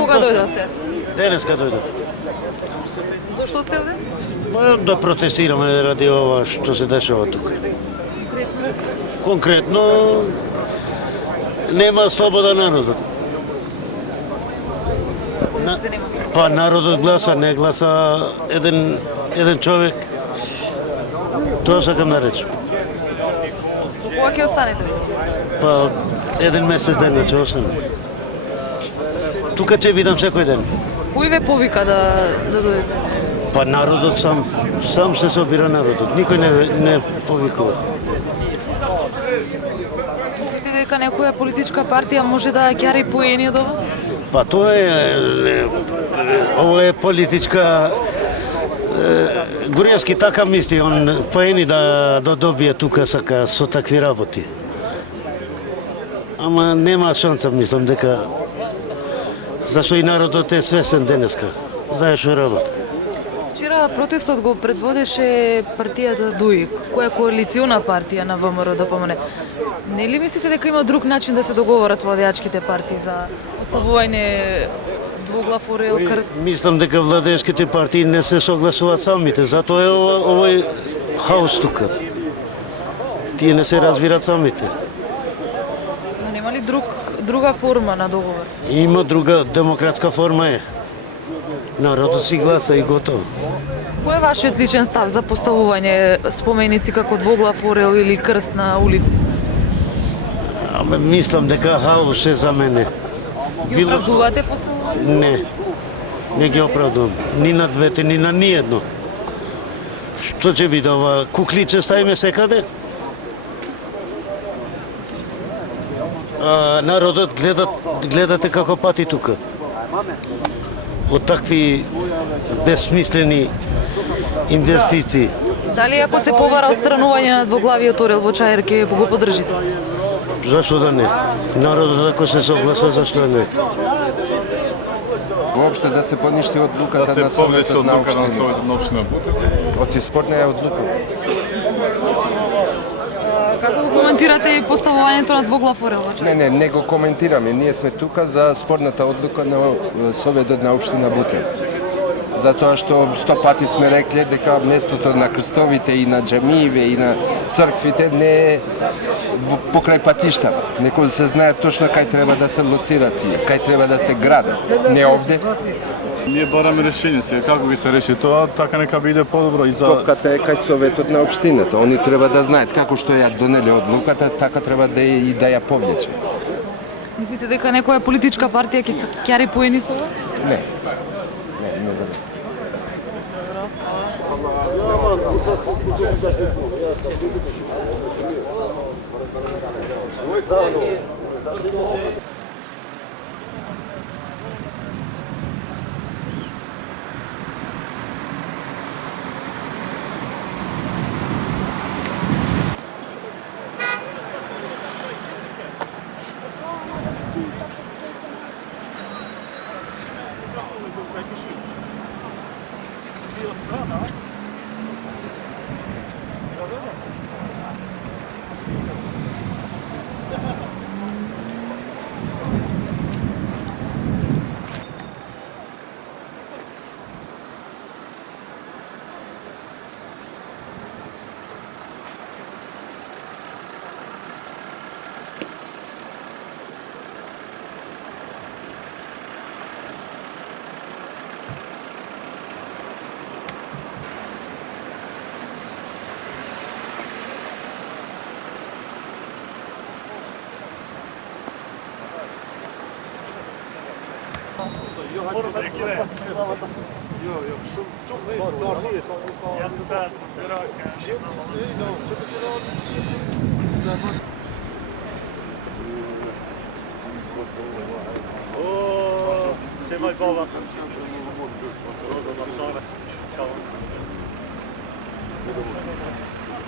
Кога дојдовте? Денеска дојдов. Зошто сте овде? Да протестираме ради ова што се дешава тука. Конкретно нема слобода народот. Мислите нема слобода? Па народот гласа, не гласа еден човек. Тоа сакам да речем. Кога ќе останете? Па еден месец ден ќе остане. Тука ќе видам секој ден. Кој ве повика да дојдете? Па народот сам се собира народот. Никој не повикува. Мислите дека некоја политичка партија може да ќари поени од ова? Па тоа ова е политичка Гурјевски така мисли, он поени да добие тука сака со такви работи. Ама нема шанса, мислам дека зашто и народот е свесен денеска. Знае што работи. Вчера протестот го предводеше партијата ДУИ, која е коалициона партија на ВМРО ДПМН. Не ли мислите дека има друг начин да се договорат владеачките партии за оставување двуглав орел крст? Мислам дека владеешките партии не се согласуваат самите, затоа е овој хаос тука. Тие не се разбират самите. Но нема ли друга форма на договор? Има друга демократска форма е. Народот си гласа и готово. Кој е вашиот личен став за поставување споменици како двуглав орел или крст на улици? Ама мислам дека хаос е за мене. Ги оправдувате поставување? Не ги оправдувам. Ни на двете, ни на ниедно. Што ќе види ова? Кукличе ставиме секаде? Народот гледате како пати тука. Од такви безсмислени инвестиции. Дали ако се побара отстранување на двоглавиот орел во Чаир ќе го поддржите? Зашто да не? Народот ако се согласа, зашто да не? Воопште да се поништи одлуката на Советот на општина. Од испорна е одлука. Како го коментирате поставувањето на двоглав орел во Чаир? Не го коментираме. Ние сме тука за спорната одлука на Советот на општина Бутен. Затоа што 100 пати сме рекле дека местото на крстовите и на џамииве и на црквите не е покрај патишта. Некој се знае точно кај треба да се лоцират тие, кај треба да се градат. Не овде. Ние бараме решение сега, како ги се реши тоа, така нека биде подобро и за... Топката е кај Советот на општината. Они треба да знаат како што ја донеле одлуката, така треба да ја повлече. Мислите дека некоја политичка партија ќе ќари поени со ова? Не. C'est mal pas, on va. Ciao.